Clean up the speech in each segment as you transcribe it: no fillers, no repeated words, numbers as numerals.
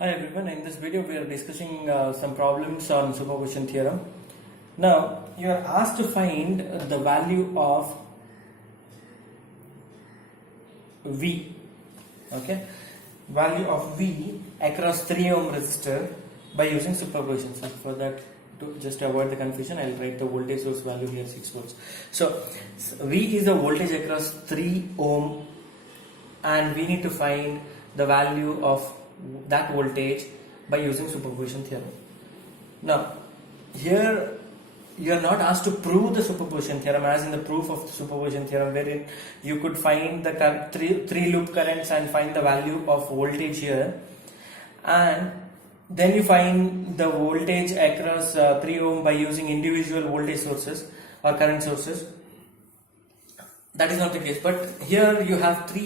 Hi everyone, in this video we are discussing some problems on superposition theorem. Now you are asked to find the value of V, okay, value of V across 3 ohm resistor by using superposition. So for that, to just avoid the confusion, I will write the voltage source value here 6 volts. So V is the voltage across 3 ohm and we need to find the value of that voltage by using superposition theorem. Now here you are not asked to prove the superposition theorem as in the proof of the superposition theorem, wherein you could find the three loop currents and find the value of voltage here, and then you find the voltage across 3 ohm by using individual voltage sources or current sources. That is not the case, but here you have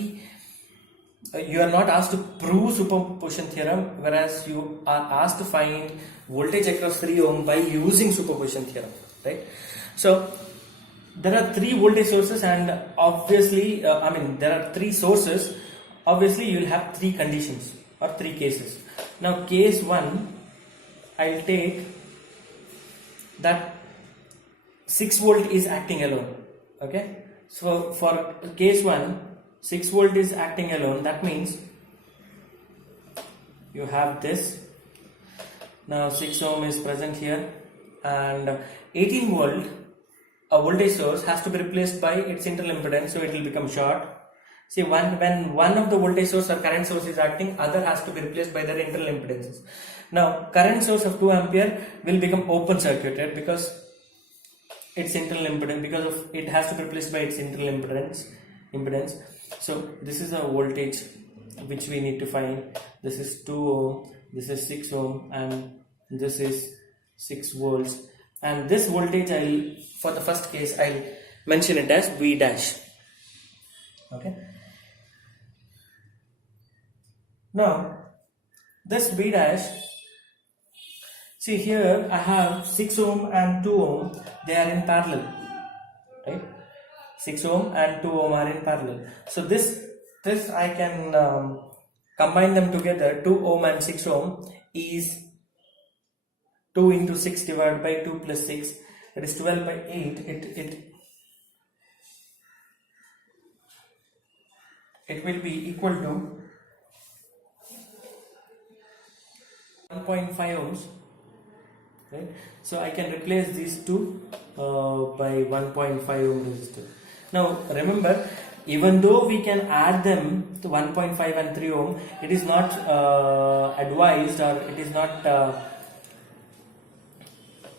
you are not asked to prove superposition theorem, whereas you are asked to find voltage across 3 ohm by using superposition theorem, right? So there are 3 voltage sources, and obviously there are 3 sources. Obviously you will have 3 conditions or 3 cases. Now case 1, I will take that 6 volt is acting alone, okay? So for case 1, 6 volt is acting alone. That means you have this. Now 6 ohm is present here, and 18 volt, a voltage source, has to be replaced by its internal impedance, so it will become short. See, when one of the voltage source or current source is acting, other has to be replaced by their internal impedances. Now current source of 2 ampere will become open circuited because its internal impedance, because of it has to be replaced by its internal impedance. So this is a voltage which we need to find. This is 2 ohm, this is 6 ohm, and this is 6 volts. And this voltage, for the first case, I'll mention it as V dash. Okay. Now this V dash, see here I have 6 ohm and 2 ohm. They are in parallel, right? 6 ohm and 2 ohm are in parallel. So this I can combine them together. 2 ohm and 6 ohm is 2 into 6 divided by 2 plus 6. That is 12 by 8. It will be equal to 1.5 ohms. Right? So I can replace these two by 1.5 ohm resistor. Now remember, even though we can add them to 1.5 and 3 ohm, it is not advised, or it is not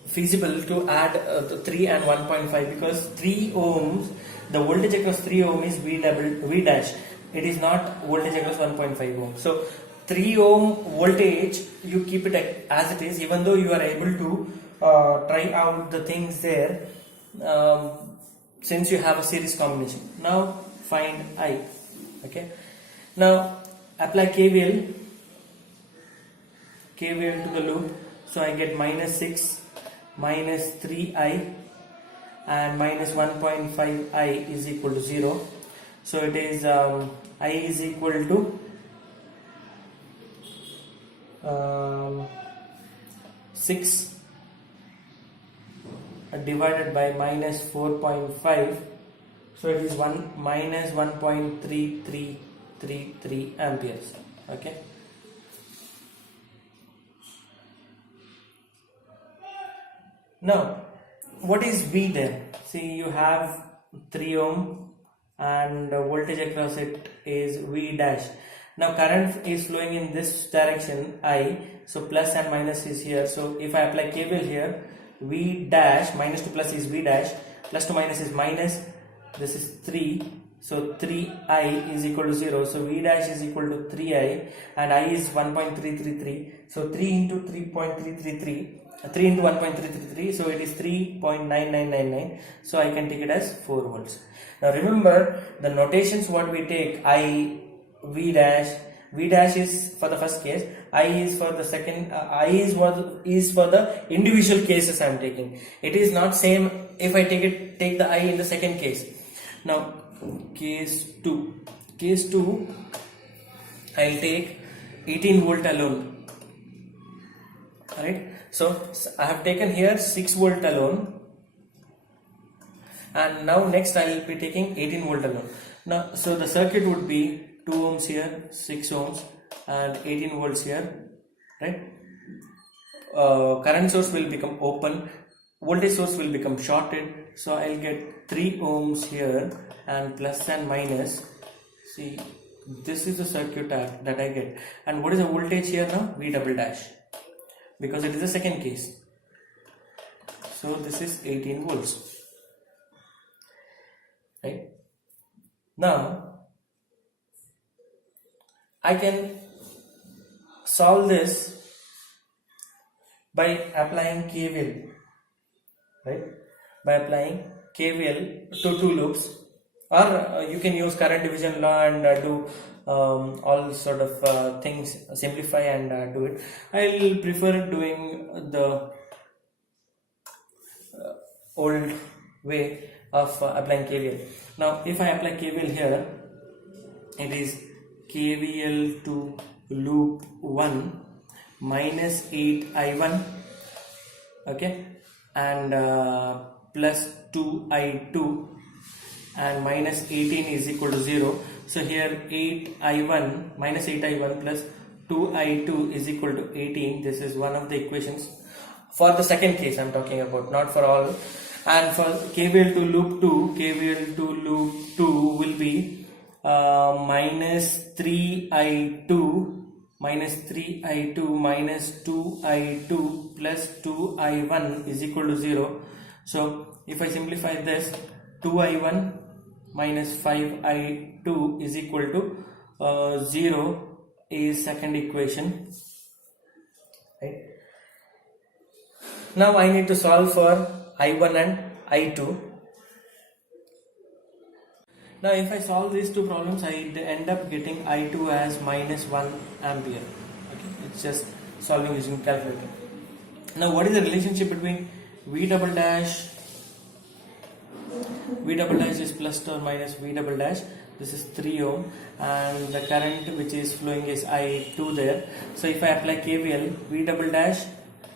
feasible to add the 3 and 1.5, because 3 ohms, the voltage across 3 ohm is V dash. It is not voltage across 1.5 ohm. So 3 ohm voltage, you keep it as it is, even though you are able to try out the things there, since you have a series combination. Now find I. Okay. Now apply KVL to the loop. So I get minus 6 minus 3I and minus 1.5I is equal to 0. So it is I is equal to 6 divided by minus 4.5, so it is minus 1.3333 amperes. Okay. Now what is V there? See, you have 3 ohm and voltage across it is V dash. Now current is flowing in this direction, I, so plus and minus is here. So if I apply KVL here, V dash, minus to plus is V dash, plus to minus is minus, this is 3, so 3I is equal to 0, so V dash is equal to 3I, and I is 1.333, so 3 into 1.333, so it is 3.9999, so I can take it as 4 volts. Now remember the notations what we take: I, V dash is for the first case, I is for the second, I is for the individual cases I am taking. It is not same if I take the I in the second case. Now case 2, I'll take 18 volt alone. right? So I have taken here 6 volt alone, and now next I will be taking 18 volt alone. Now, so the circuit would be 2 ohms here, 6 ohms, and 18 volts here, right? Current source will become open, voltage source will become shorted, so I'll get 3 ohms here and plus and minus. See, this is the circuit that I get. And what is the voltage here now? V double dash, because it is the second case. So this is 18 volts, right? Now I can solve this by applying KVL, right? By applying KVL to 2 loops, or you can use current division law and do all sort of things, simplify and do it. I'll prefer doing the old way of applying KVL. Now if I apply KVL here, it is KVL to loop 1 minus 8I1, okay, and plus 2I2, and minus 18 is equal to 0. So here 8I1 minus 8I1 plus 2I2 is equal to 18. This is one of the equations for the second case I'm talking about, not for all. And for KVL to loop 2, KVL to loop 2 will be minus 3I2 minus 3I2 minus 2I2 plus 2I1 is equal to 0. So if I simplify this, 2I1 minus 5I2 is equal to 0 is second equation, right? Now I need to solve for I1 and I2. Now if I solve these two problems, I end up getting I2 as minus 1 ampere. Okay, it's just solving using calculator. Now what is the relationship between V double dash? V double dash is plus or minus V double dash. This is 3 ohm, and the current which is flowing is I2 there. So if I apply KVL, V double dash,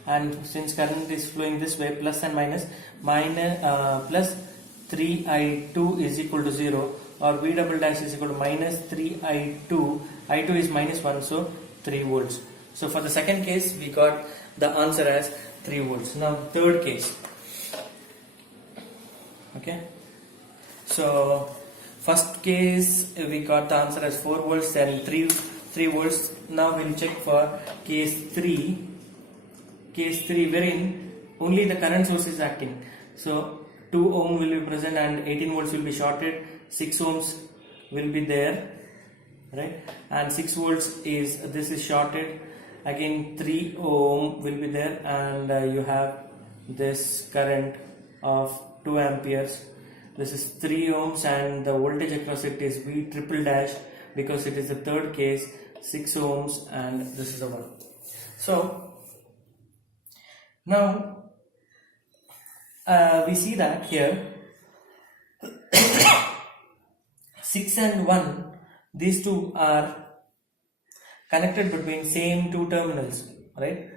and since current is flowing this way, plus and minus, plus 3I2 is equal to 0, or V double dash is equal to minus 3I2. I2 is minus 1, so 3 volts. So for the second case, we got the answer as 3 volts. Now third case. Okay. So first case we got the answer as 4 volts and 3 volts. Now we'll check for case 3. Case 3 wherein only the current source is acting. So 2 ohm will be present and 18 volts will be shorted. 6 ohms will be there, right? And 6 volts is, this is shorted. Again 3 ohm will be there, and you have this current of 2 amperes. This is 3 ohms, and the voltage across it is V triple dash, because it is the third case, 6 ohms, and this is the one. So now we see that here 6 and 1, these two are connected between same two terminals, right?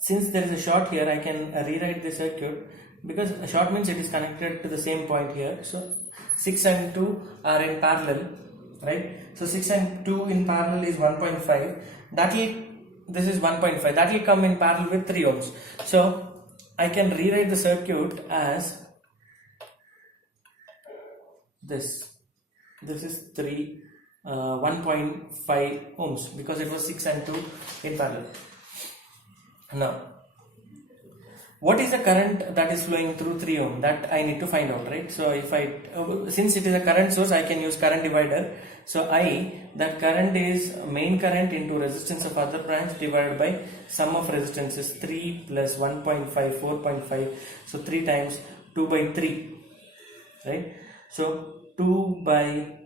Since there is a short here, I can rewrite the circuit, because a short means it is connected to the same point here. So 6 and 2 are in parallel, right? So 6 and 2 in parallel is 1.5. This is 1.5. That will come in parallel with 3 ohms. So I can rewrite the circuit as this. This is 1.5 ohms, because it was 6 and 2 in parallel. Now, what is the current that is flowing through 3 ohm? That I need to find out, right? So if I, since it is a current source, I can use current divider. So that current is main current into resistance of other branch divided by sum of resistances, 3 plus 1.5, 4.5. So 3 times 2 by 3, right? So 2 by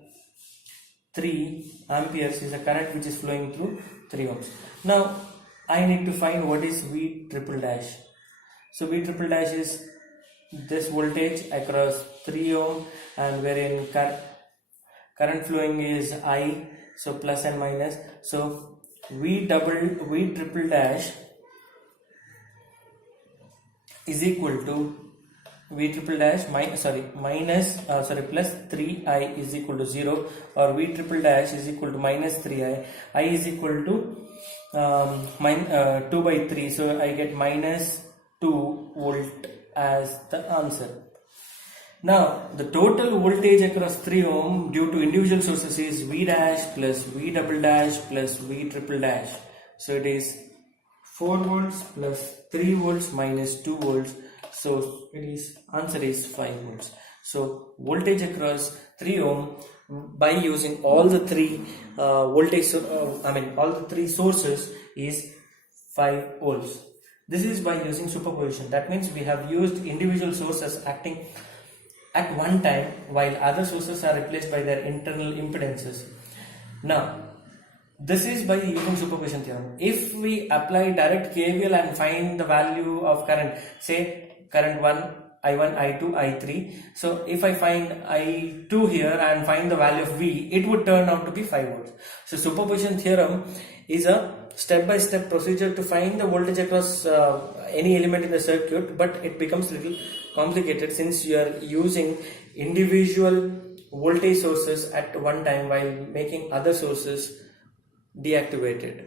3 amperes is a current which is flowing through 3 ohms. Now I need to find what is V triple dash. So V triple dash is this voltage across 3 ohm, and wherein current flowing is I, so plus and minus. So V triple dash is equal to v triple dash minus plus 3i is equal to 0, or v triple dash is equal to minus 3i, I is equal to 2 by 3, so I get minus 2 volt as the answer. Now the total voltage across 3 ohm due to individual sources is v dash plus v double dash plus v triple dash, so it is 4 volts plus 3 volts minus 2 volts, so it is answer is 5 volts. So voltage across 3 ohm by using all the three all the three sources is 5 volts. This is by using superposition. That means we have used individual sources acting at one time while other sources are replaced by their internal impedances. Now this is by using superposition theorem. If we apply direct KVL and find the value of current, say current 1, I1, I2, I3. So if I find I2 here and find the value of V, it would turn out to be 5 volts. So superposition theorem is a step-by-step procedure to find the voltage across any element in the circuit, but it becomes a little complicated since you are using individual voltage sources at one time while making other sources deactivated.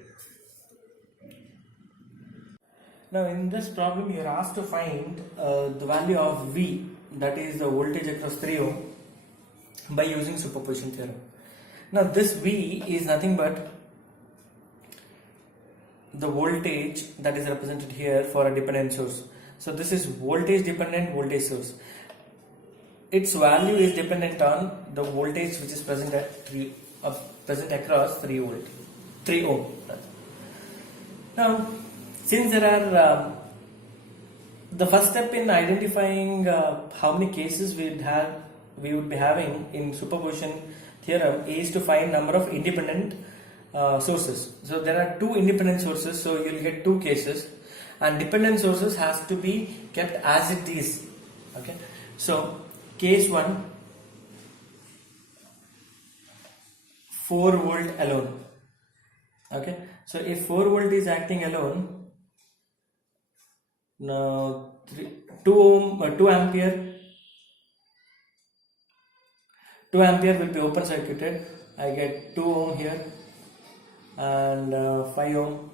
Now in this problem you are asked to find the value of V, that is the voltage across 3 ohm, by using superposition theorem. Now this V is nothing but the voltage that is represented here for a dependent source. So this is voltage dependent voltage source. Its value is dependent on the voltage which is present across 3 ohm. Now since there are the first step in identifying how many cases we would be having in superposition theorem is to find number of independent sources. So there are 2 independent sources, so you will get 2 cases, and dependent sources has to be kept as it is. Okay, so case 1, 4 volt alone. Okay, so if 4 volt is acting alone, now 2 ampere will be open circuited. I get 2 ohm here and 5 ohm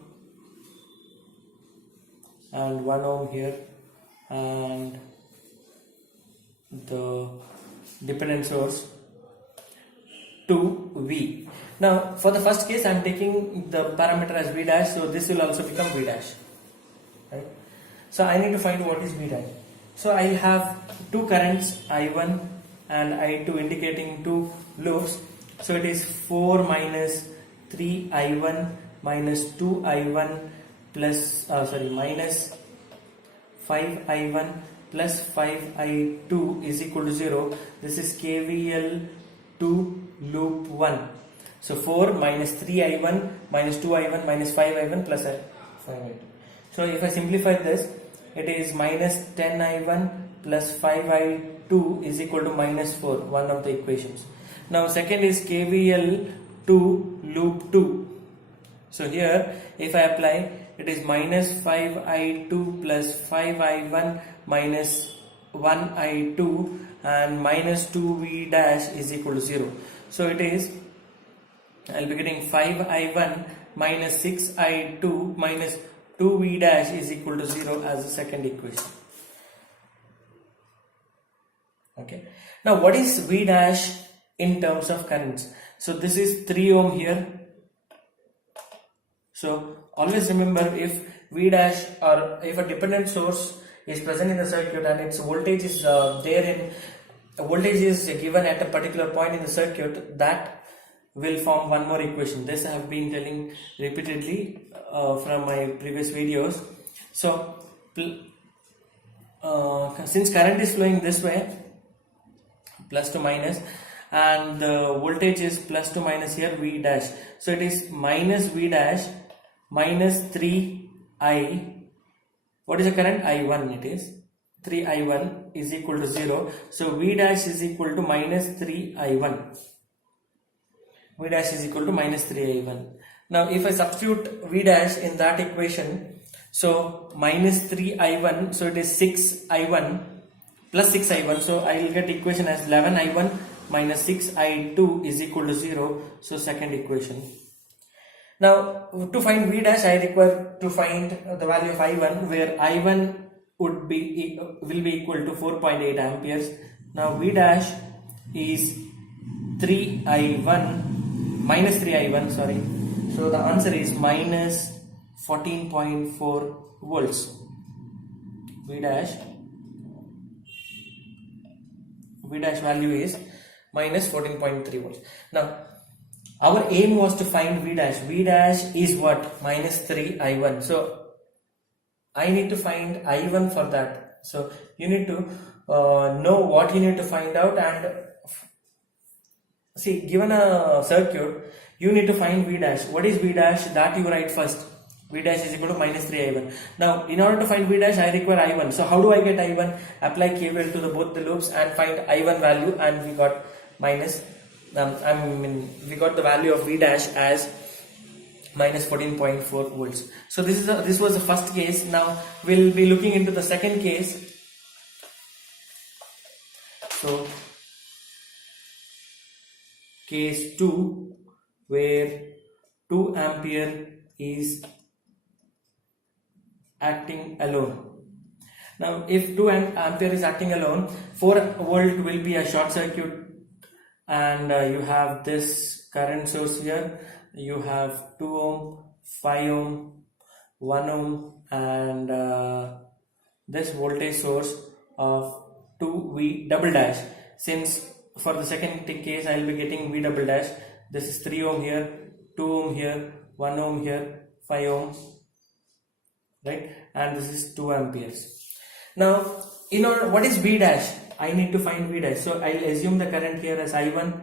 and 1 ohm here, and the dependent source 2V. Now for the first case I am taking the parameter as V dash, so this will also become V dash, right? So I need to find what is V dash. So I have 2 currents I1 and I2 indicating 2 loops. So it is 4 minus 3 I1 minus 2 I1 plus minus 5 I1 plus 5 I2 is equal to 0. This is KVL to loop 1. So 4 minus 3 I1 minus 2 I1 minus 5 I1 plus 5 I2. So if I simplify this, it is minus 10 I1 plus 5 I2 is equal to minus 4, one of the equations. Now second is KVL to loop 2. So here if I apply, it is minus 5 I2 plus 5 I1 minus 1 I2 and minus 2 V dash is equal to 0. So it is, I will be getting 5 I1 minus 6 I2 minus 2 V dash is equal to 0 as the second equation. Okay. Now what is V dash in terms of currents? So this is 3 ohm here. So always remember, if V dash, or if a dependent source is present in the circuit and its voltage is voltage is given at a particular point in the circuit, that will form one more equation. This I have been telling repeatedly from my previous videos. So since current is flowing this way, plus to minus, and the voltage is plus to minus here, V dash, so it is minus V dash minus 3I, what is the current? I1, it is 3I1 is equal to 0. So V dash is equal to minus 3I1. V dash is equal to minus 3I1. Now if I substitute V dash in that equation, So minus 3i1, so it is 6i1 plus 6i1, so I will get equation as 11i1 minus 6i2 is equal to 0. So second equation. Now to find v dash, I require to find the value of i1, where i1 will be equal to 4.8 amperes. Now v dash is 3i1 minus 3i1, sorry. So the answer is minus 14.4 volts. V dash value is minus 14.3 volts. Now our aim was to find V dash. V dash is what? Minus 3i1. So I need to find i1 for that. So you need to know what you need to find out, and see, given a circuit, you need to find V dash. What is V dash? That you write first. V dash is equal to minus 3i1. Now in order to find V dash, I require i1. So how do I get i1? Apply KVL to both the loops and find i1 value, and we got minus we got the value of V dash as minus 14.4 volts. So this was the first case. Now we'll be looking into the second case. So case 2, where 2 ampere is acting alone. Now if 2 ampere is acting alone, 4 volt will be a short circuit, and you have this current source here. You have 2 ohm, 5 ohm, 1 ohm, and this voltage source of 2V double dash. Since for the second case I will be getting V double dash, this is 3 ohm here, 2 ohm here, 1 ohm here, 5 ohm, right? And this is 2 amperes. Now in order, what is V dash? I need to find V dash. So I will assume the current here as I1,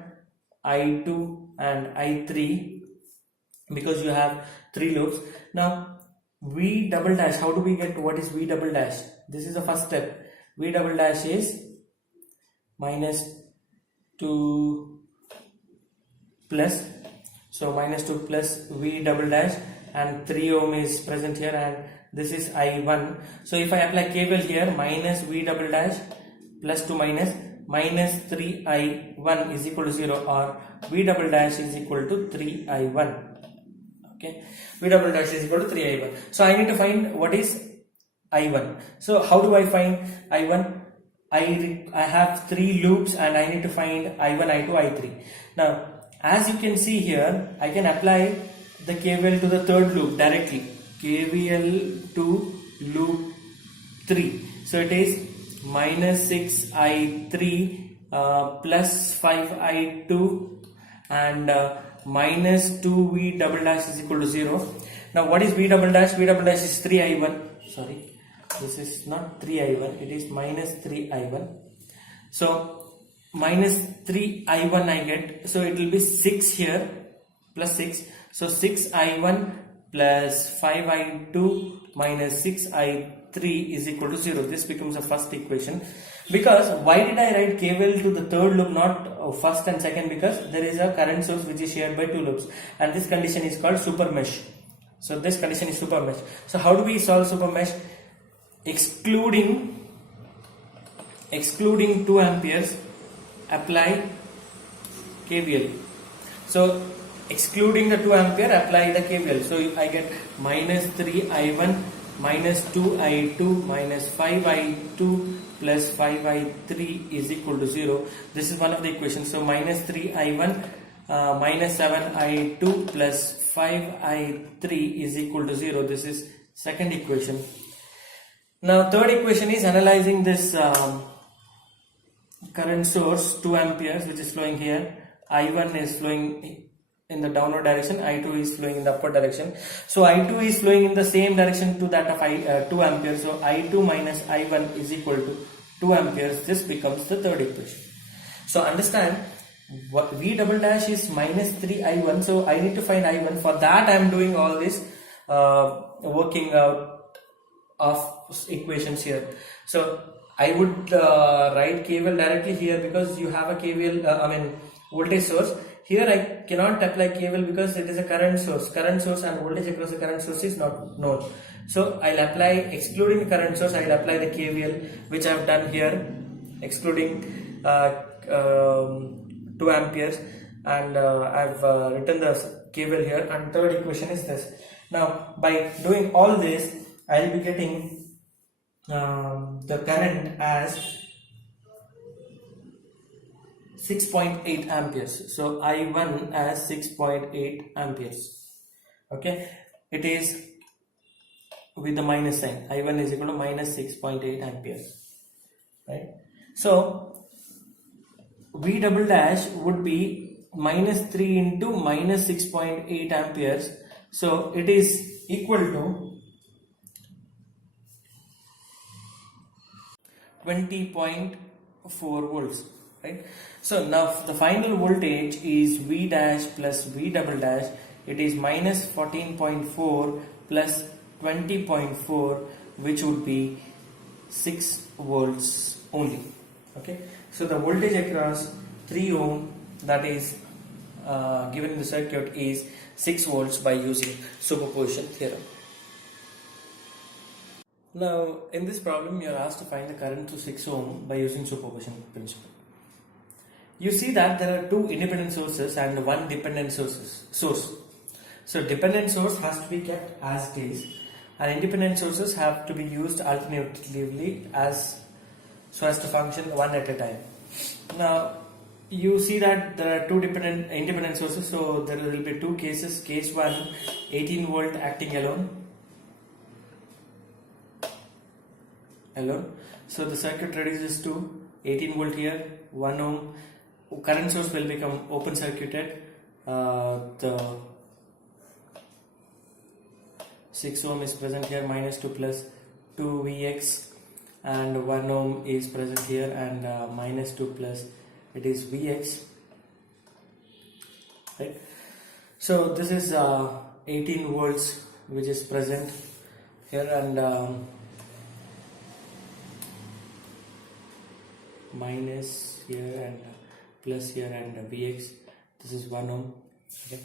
I2 and I3, because you have 3 loops. Now V double dash, how do we get what is V double dash? This is the first step. V double dash is minus 2 plus, so minus 2 plus V double dash, and 3 ohm is present here, and this is I1. So if I apply KVL here, minus V double dash plus 2 minus 3i1 is equal to 0, or V double dash is equal to 3i1. Okay, V double dash is equal to 3i1. So I need to find what is I1. So how do I find I1? I have 3 loops and I need to find I1, I2, I3. Now as you can see here, I can apply the KVL to the third loop directly. KVL to loop 3. So it is minus 6i3 plus 5i2 and minus 2v double dash is equal to 0. Now what is v double dash? V double dash is 3i1. Sorry, this is not 3i1, it is minus 3i1. So minus 3i1 I get, so it will be 6 here plus 6. So 6i1 plus 5i2 minus 6i3 is equal to 0. This becomes the first equation. Because why did I write KVL to the third loop, not first and second? Because there is a current source which is shared by 2 loops, and this condition is called super mesh. So this condition is super mesh. So how do we solve super mesh? Excluding 2 amperes, apply KVL. So excluding the 2 ampere, apply the KVL. So I get minus 3i1 minus 2i2 minus 5i2 plus 5i3 is equal to 0. This is one of the equations. So minus 3i1 minus 7i2 plus 5i3 is equal to 0. This is second equation. Now third equation is analyzing this current source 2 amperes which is flowing here. I1 is flowing in the downward direction, I2 is flowing in the upward direction. So I2 is flowing in the same direction to that of 2 amperes. So I2 minus I1 is equal to 2 amperes. This becomes the third equation. So understand, what V double dash is minus 3I1. So I need to find I1. For that I am doing all this working out of equations here. So I would write KVL directly here, because you have a KVL voltage source. here I cannot apply KVL because it is a current source and voltage across the current source is not known. So I'll apply, excluding the current source, I'll apply the KVL which I have done here, excluding 2 amperes, and I've written the KVL here, and third equation is this. Now by doing all this, I'll be getting the current as 6.8 amperes. So I1 as 6.8 amperes. Okay, it is with the minus sign. I1 is equal to minus 6.8 amperes. Right. So V double dash would be minus 3 into minus 6.8 amperes. So it is equal to 20.4 volts. Right. So now the final voltage is V dash plus V double dash. It is minus 14.4 plus 20.4, which would be 6 volts only. Okay. So the voltage across 3 ohm that is given in the circuit is 6 volts by using superposition theorem. Now in this problem you are asked to find the current through 6 ohm by using superposition principle. You see that there are 2 independent sources and 1 dependent source. So dependent source has to be kept as it is, and independent sources have to be used alternatively so as to function one at a time. Now you see that there are 2 independent sources, so there will be 2 cases. Case 1, 18 volt acting alone. So the circuit reduces to 18 volt here, 1 ohm. Current source will become open circuited. The 6 ohm is present here, minus 2 plus 2 Vx, and 1 ohm is present here, and minus 2 plus it is Vx. Right. So this is 18 volts which is present here, and minus here and plus here, and Vx, this is 1 ohm. Okay.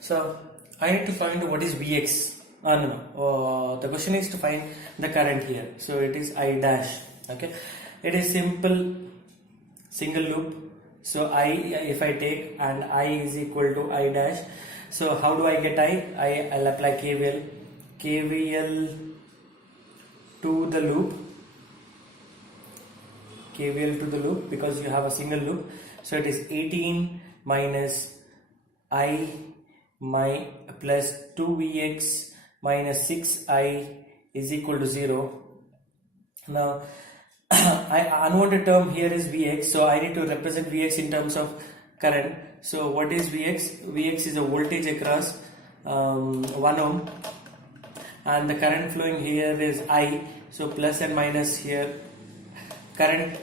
So I need to find what is Vx. The question is to find the current here. So it is I dash. Okay, it is simple single loop. So if I take, and I is equal to I dash. So how do I get I'll apply KVL to the loop. KVL to the loop because you have a single loop. So it is 18 minus I plus 2Vx minus 6I is equal to 0. Now unwanted term here is Vx, so I need to represent Vx in terms of current. So what is Vx? Vx is a voltage across 1 ohm, and the current flowing here is I. So plus and minus here, current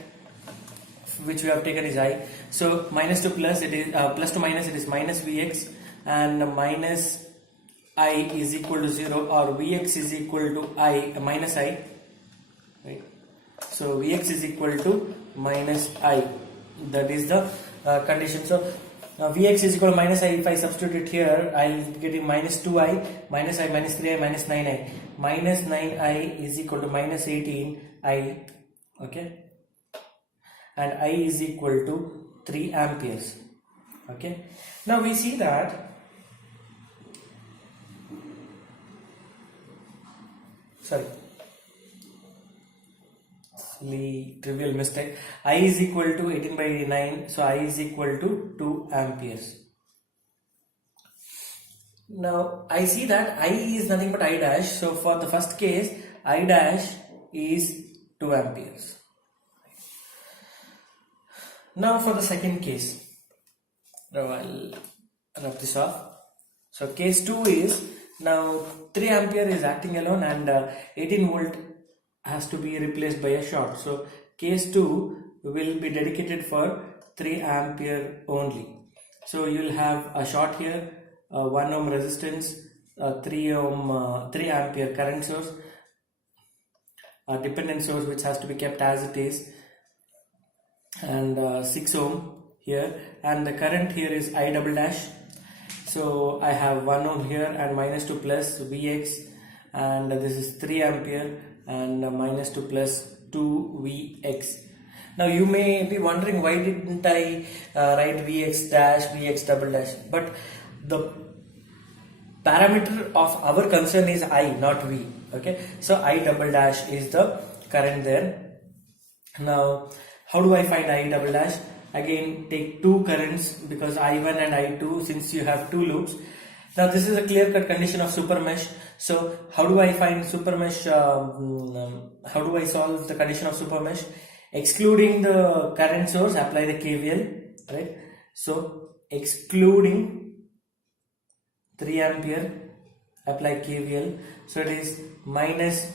which we have taken is I. So minus to plus, it is plus to minus, it is minus Vx, and minus I is equal to 0, or Vx is equal to I minus I. Right. So Vx is equal to minus I. That is the condition. So Vx is equal to minus I. If I substitute it here, I will be getting minus 2I, minus I, minus 3I, minus 9I. Minus 9I is equal to minus 18I. Okay. And I is equal to 3 amperes. Okay. Now we see that trivial mistake. I is equal to 18 by 9, so I is equal to 2 amperes. Now I see that I is nothing but I dash, so for the first case I dash is 2 amperes. Now for the second case, now I'll rub this off. So case 2 is, now 3 ampere is acting alone, and 18 volt has to be replaced by a short. So case 2 will be dedicated for 3 ampere only. So you will have a short here, 1 ohm resistance, 3 ampere current source, a dependent source which has to be kept as it is, and 6 ohm here, and the current here is I double dash. So I have 1 ohm here and minus 2 plus Vx, and this is 3 ampere and minus 2 plus 2 Vx. Now you may be wondering, why didn't I write Vx dash, Vx double dash? But the parameter of our concern is I, not V. Okay, so I double dash is the current there. Now how do I find I double dash? Again, take two currents, because I1 and I2, since you have two loops. Now this is a clear-cut condition of super mesh. So how do I find super mesh? How do I solve the condition of super mesh? Excluding the current source, apply the KVL, right? So excluding 3 ampere, apply KVL. So it is minus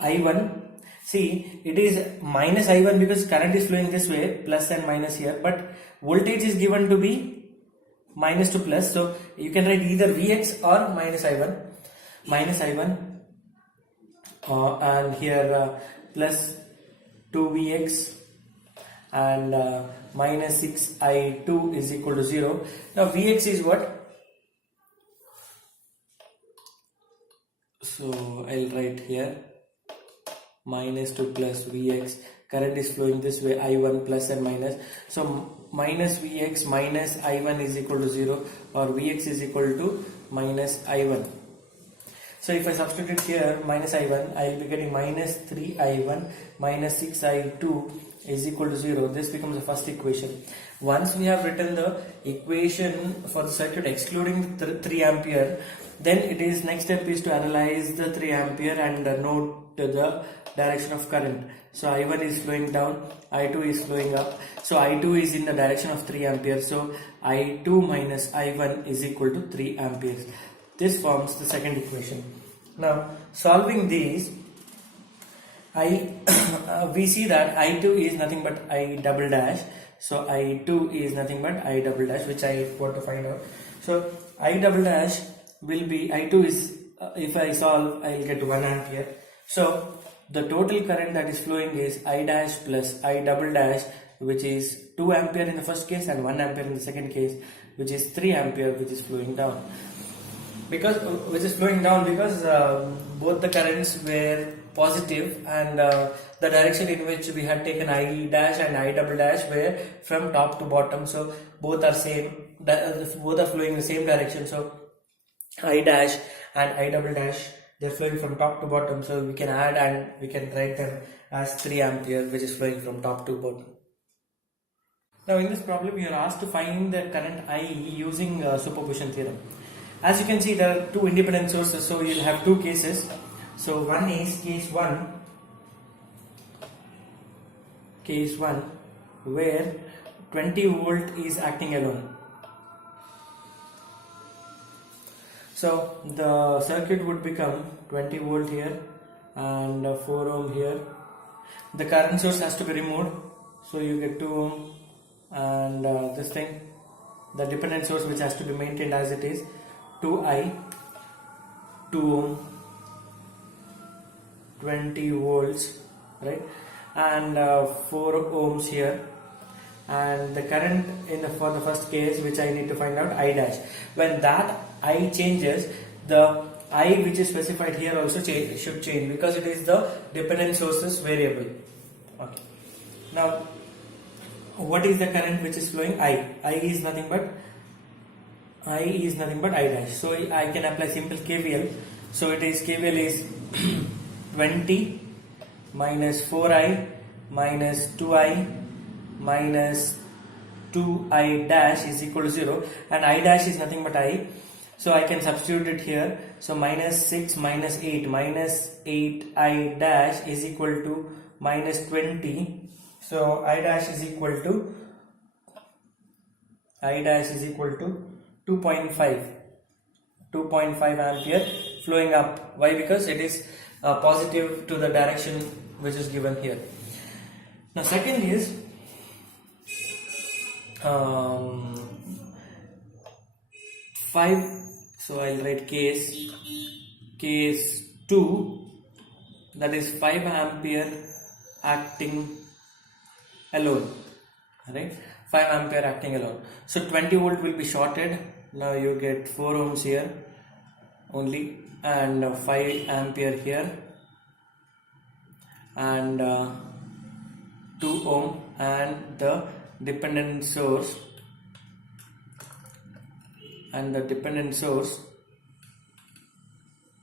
I1. See, it is minus I1 because current is flowing this way, plus and minus here, but voltage is given to be minus to plus, so you can write either Vx or minus I1. Minus I1 and here plus 2Vx and minus 6I2 is equal to 0. Now Vx is what? So I'll write here minus 2 plus Vx. Current is flowing this way, I1 plus and minus. So minus Vx minus I1 is equal to 0, or Vx is equal to minus I1. So if I substitute here minus I1, I will be getting minus 3I1 minus 6I2 is equal to 0. This becomes the first equation. Once we have written the equation for the circuit excluding 3 ampere, then it is next step is to analyze the 3 ampere and note the direction of current. So I1 is flowing down, I2 is flowing up. So I2 is in the direction of 3 ampere. So I2 minus I1 is equal to 3 amperes. This forms the second equation. Now solving these, we see that I2 is nothing but I double dash. So I2 is nothing but I double dash, which I want to find out. So I double dash will be, I2 is, if I solve, I will get 1 ampere. So the total current that is flowing is I dash plus I double dash, which is 2 ampere in the first case and 1 ampere in the second case, which is 3 ampere, which is flowing down. Because both the currents were positive, and the direction in which we had taken I dash and I double dash were from top to bottom. So both are same, both are flowing in the same direction. So I dash and I double dash, they're flowing from top to bottom, so we can add and we can write them as 3 ampere, which is flowing from top to bottom. Now in this problem you are asked to find the current I using superposition theorem. As you can see, there are two independent sources, so you'll have two cases. So one is case 1 where 20 volt is acting alone. So the circuit would become 20 volt here and 4 ohm here. The current source has to be removed, so you get 2 ohm and this thing, the dependent source which has to be maintained as it is, 2I, 2 ohm, 20 volts, right, and 4 ohms here, and the current for the first case, which I need to find out, I dash. When that I changes, the I which is specified here also should change, because it is the dependent sources variable. Okay. Now what is the current which is flowing? I is nothing but I dash. So I can apply simple KVL. So it is, KVL is 20 minus 4I minus 2I minus 2I dash is equal to 0, and I dash is nothing but I. So I can substitute it here. So minus 6 minus 8 minus 8I dash is equal to minus 20. So I dash is equal to 2.5 ampere flowing up. Why? Because it is positive to the direction which is given here. Now second is 5. So I'll write case 2, that is 5 ampere acting alone, right? 5 ampere acting alone. So 20 volt will be shorted. Now you get 4 ohms here only, and 5 ampere here, and 2 ohm, and the dependent source,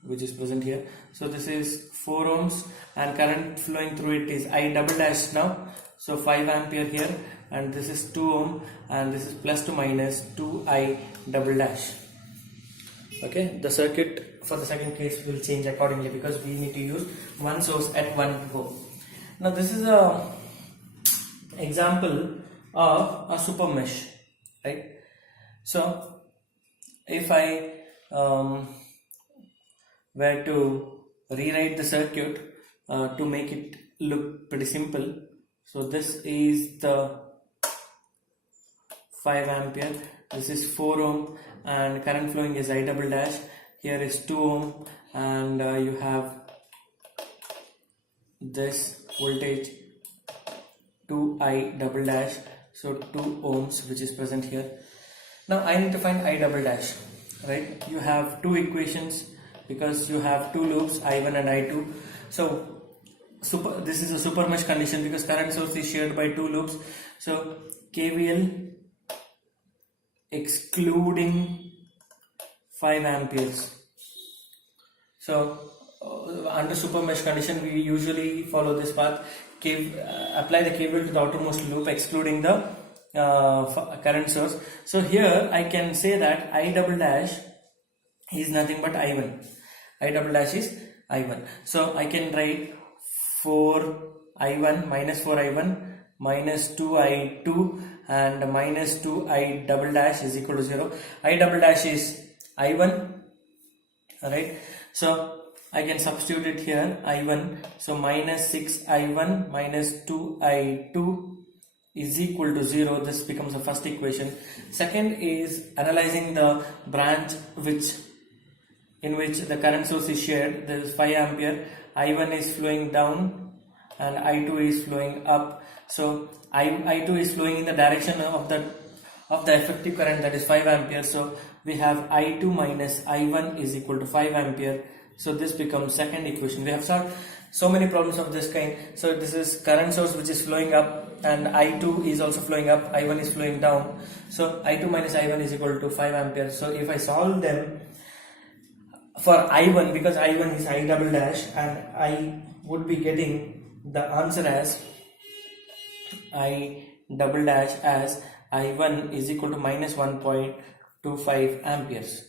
which is present here. So this is 4 ohms, and current flowing through it is I double dash now. So 5 ampere here, and this is 2 ohm, and this is plus to minus 2I double dash. Okay, the circuit for the second case will change accordingly because we need to use one source at one go. Now this is a example of a super mesh, right? So if I were to rewrite the circuit to make it look pretty simple, so this is the 5 ampere, this is 4 ohm, and current flowing is I double dash. Here is 2 ohm, and you have this voltage 2I double dash, so 2 ohms, which is present here. Now I need to find I double dash, right? You have two equations because you have two loops, I1 and I2. So this is a super mesh condition because current source is shared by two loops. So KVL excluding 5 amperes. So under super mesh condition we usually follow this path. Apply the KVL to the outermost loop excluding the current source. So here I can say that I double dash is nothing but I1. I double dash is I1. So I can write 4I1 minus 4I1 minus 2I2 and minus 2I double dash is equal to 0. I double dash is I1, alright. So I can substitute it here, I1. So minus 6I1 minus 2I2 is equal to 0. This becomes the first equation. Second is analyzing the branch in which the current source is shared. There is 5 ampere. I1 is flowing down and I2 is flowing up. So I2 is flowing in the direction of the effective current, that is 5 ampere. So we have I2 minus I1 is equal to 5 ampere. So this becomes second equation. We have solved so many problems of this kind. So this is current source which is flowing up, and I2 is also flowing up, I1 is flowing down. So I2 minus I1 is equal to 5 ampere. So if I solve them for I1, because I1 is I double dash, and I would be getting the answer as I double dash as I1 is equal to minus 1.25 amperes.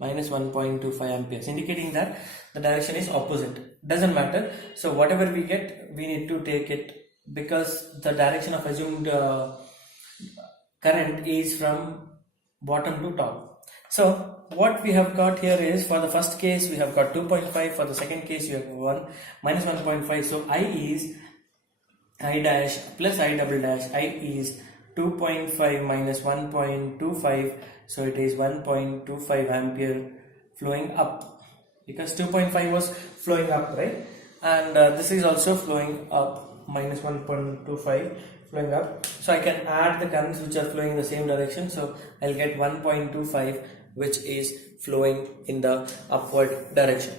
Minus 1.25 amperes, indicating that the direction is opposite. Doesn't matter. So whatever we get, we need to take it because the direction of assumed current is from bottom to top. So what we have got here is, for the first case we have got 2.5, for the second case you have 1 minus 1.5. So I is I dash plus I double dash. I is 2.5 minus 1.25, so it is 1.25 ampere flowing up, because 2.5 was flowing up, right? And this is also flowing up, minus 1.25 flowing up. So I can add the currents which are flowing in the same direction. So I'll get 1.25, which is flowing in the upward direction.